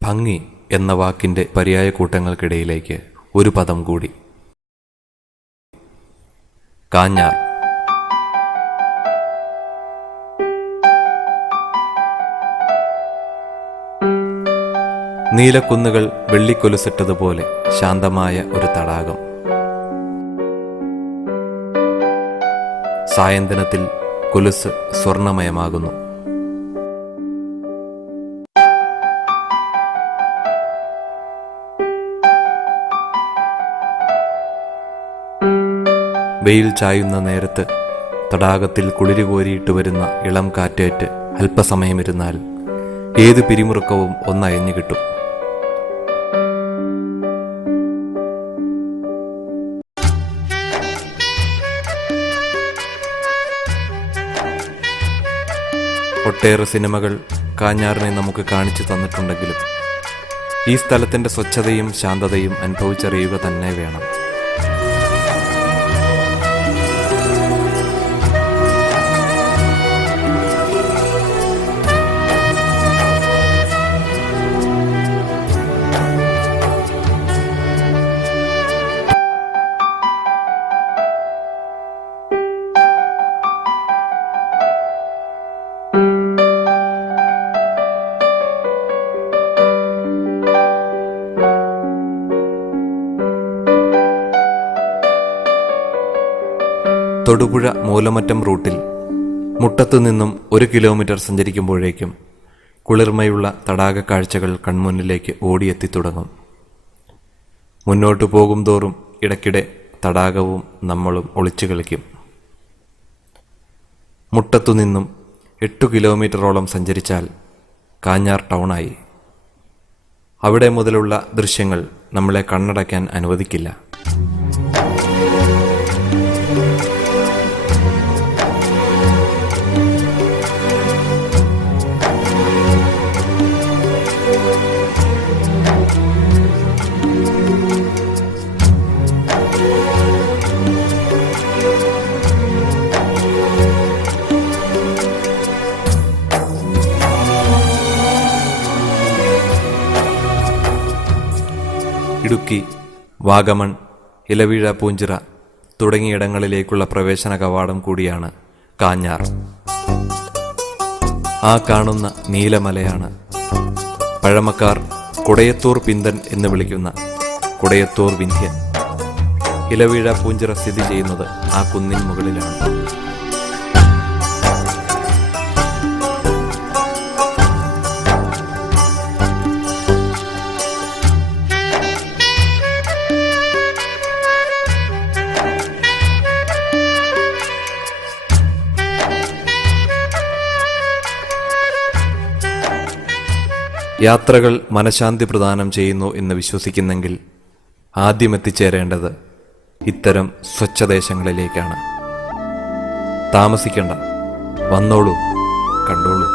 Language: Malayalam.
ഭംഗി എന്ന വാക്കിൻ്റെ പര്യായ കൂട്ടങ്ങൾക്കിടയിലേക്ക് ഒരു പദം കൂടി. കാഞ്ഞാർ. നീലക്കുന്നുകൾ വെള്ളിക്കൊലുസിട്ടതുപോലെ ശാന്തമായ ഒരു തടാകം. സായന്തനത്തിൽ കൊലുസ് സ്വർണമയമാകുന്നു. വെയിൽ ചായുന്ന നേരത്ത് തടാകത്തിൽ കുളിരുകോരിയിട്ട് വരുന്ന ഇളം കാറ്റേറ്റ് അല്പസമയമിരുന്നാൽ ഏത് പിരിമുറുക്കവും ഒന്നയഞ്ഞു കിട്ടും. ഒട്ടേറെ സിനിമകൾ കാഞ്ഞാറിനെ നമുക്ക് കാണിച്ചു തന്നിട്ടുണ്ടെങ്കിലും ഈ സ്ഥലത്തിൻ്റെ സ്വച്ഛതയും ശാന്തതയും അനുഭവിച്ചറിയുക തന്നെ വേണം. തൊടുപുഴ മൂലമറ്റം റൂട്ടിൽ മുട്ടത്തു നിന്നും 1 കിലോമീറ്റർ സഞ്ചരിക്കുമ്പോഴേക്കും കുളിർമയുള്ള തടാക കാഴ്ചകൾ കൺമുന്നിലേക്ക് ഓടിയെത്തി തുടങ്ങും. മുന്നോട്ടു പോകും തോറും ഇടയ്ക്കിടെ തടാകവും നമ്മളും ഒളിച്ചു കളിക്കും. മുട്ടത്തു നിന്നും 8 കിലോമീറ്ററോളം സഞ്ചരിച്ചാൽ കാഞ്ഞാർ ടൗണായി. അവിടെ മുതലുള്ള ദൃശ്യങ്ങൾ നമ്മളെ കണ്ണടയ്ക്കാൻ അനുവദിക്കില്ല. ഇടുക്കി, വാഗമൺ, ഇലവീഴ പൂഞ്ചിറ തുടങ്ങിയിടങ്ങളിലേക്കുള്ള പ്രവേശന കവാടം കൂടിയാണ് കാഞ്ഞാർ. ആ കാണുന്ന നീലമലയാണ് പഴമക്കാർ കുടയത്തൂർ പിന്തൻ എന്ന് വിളിക്കുന്ന കുടയത്തൂർ വിന്ധ്യൻ. ഇലവീഴ പൂഞ്ചിറ സ്ഥിതി ചെയ്യുന്നത് ആ കുന്നിൻ മുകളിലാണ്. യാത്രകൾ മനഃശാന്തി പ്രദാനം ചെയ്യുന്നു എന്ന് വിശ്വസിക്കുന്നെങ്കിൽ ആദ്യം എത്തിച്ചേരേണ്ടത് ഇത്തരം സ്വച്ഛദേശങ്ങളിലേക്കാണ്. താമസിക്കണ്ട, വന്നോളൂ, കണ്ടോളൂ.